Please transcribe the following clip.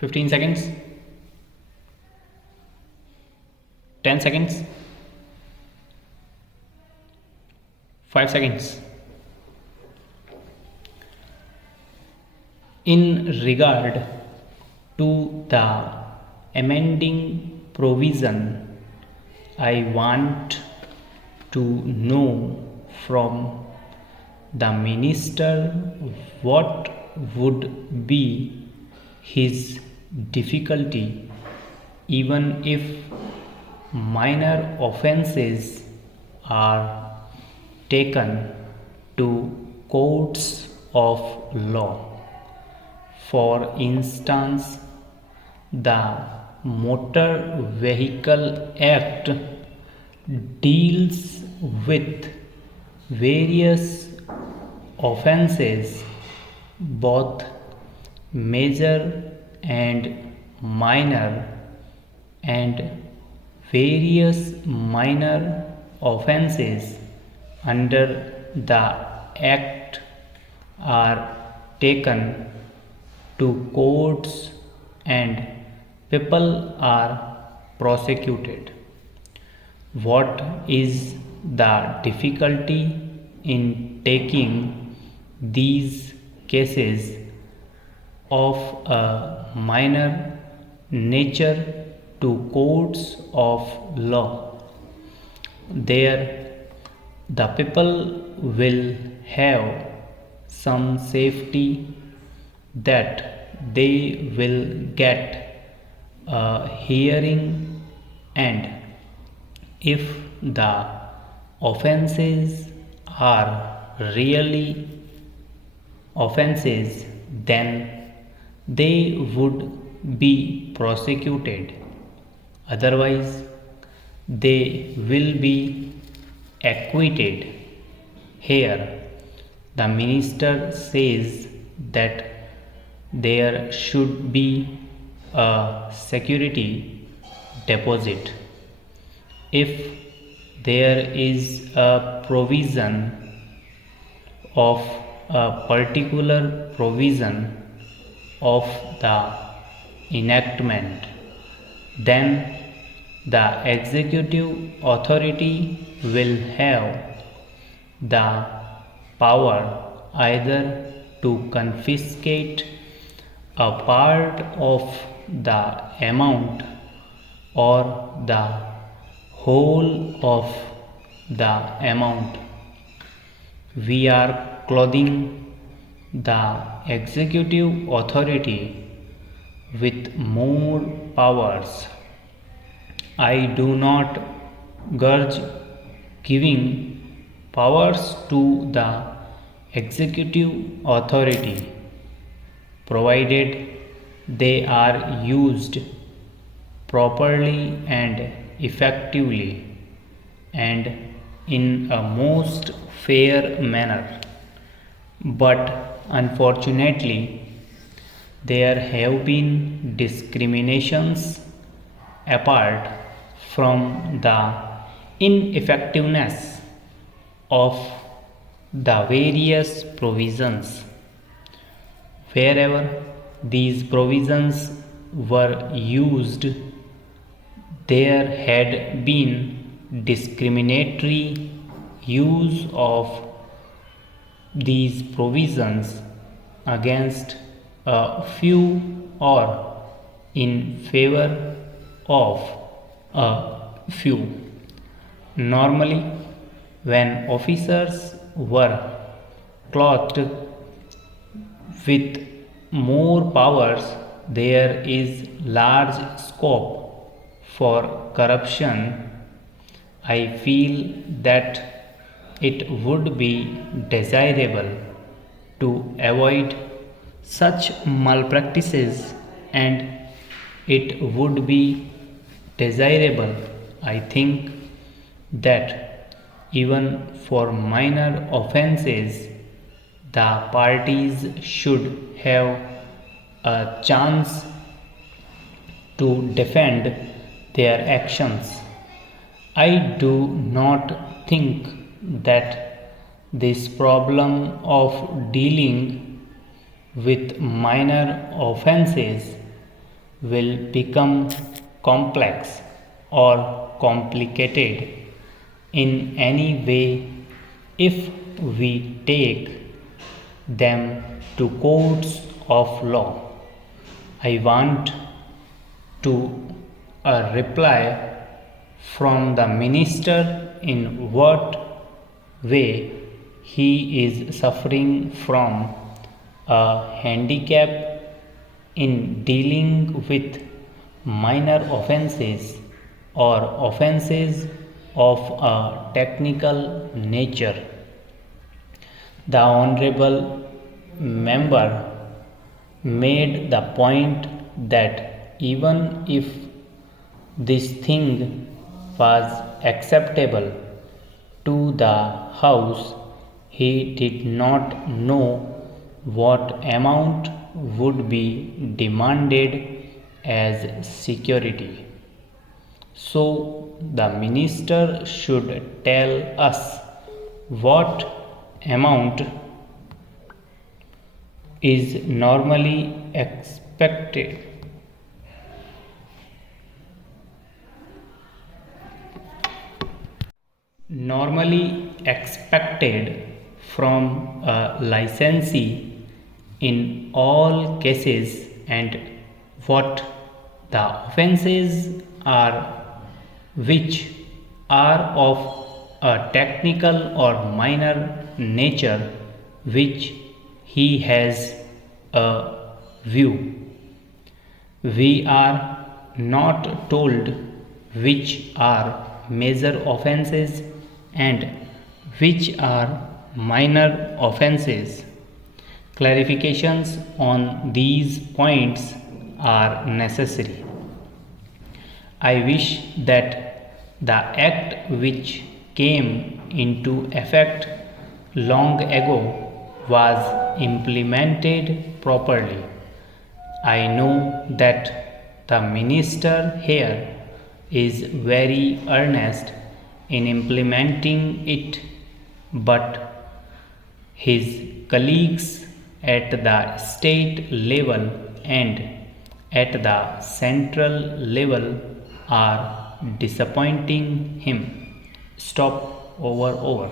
15 seconds, 10 seconds, 5 seconds. In regard to the amending provision, I want to know from the minister what would be his difficulty, even if minor offences are taken to courts of law. For instance, the Motor Vehicle Act deals with various offences, both major and minor, and various minor offences under the Act are taken to courts and people are prosecuted. What is the difficulty in taking these cases of a minor nature to courts of law? There, the people will have some safety that they will get a hearing, and if the offences are really offences, then they would be prosecuted. Otherwise, they will be acquitted. Here, the minister says that there should be a security deposit. If there is a provision of a particular provision of the enactment, then the executive authority will have the power either to confiscate a part of the amount or the whole of the amount. We are clothing the executive authority with more powers. I do not grudge giving powers to the executive authority, provided they are used properly and effectively and in a most fair manner. But unfortunately, there have been discriminations apart from the ineffectiveness of the various provisions. Wherever these provisions were used, there had been discriminatory use of these provisions against a few or in favor of a few. Normally, when officers were clothed with more powers, there is large scope for corruption. I feel that it would be desirable to avoid such malpractices, and it would be desirable, I think, that even for minor offences, the parties should have a chance to defend their actions. I do not think that this problem of dealing with minor offences will become complex or complicated in any way if we take them to courts of law. I want to a reply from the minister in what way he is suffering from a handicap in dealing with minor offenses or offenses of a technical nature. The Honorable Member made the point that even if this thing was acceptable to the House, he did not know what amount would be demanded as security. So the minister should tell us what amount is normally expected. Normally expected from a licensee in all cases and what the offenses are which are of a technical or minor nature which he has a view. We are not told which are major offenses and which are minor offenses. Clarifications on these points are necessary. I wish that the act which came into effect long ago was implemented properly. I know that the minister here is very earnest in implementing it, but his colleagues at the state level and at the central level are disappointing him. Stop. Over.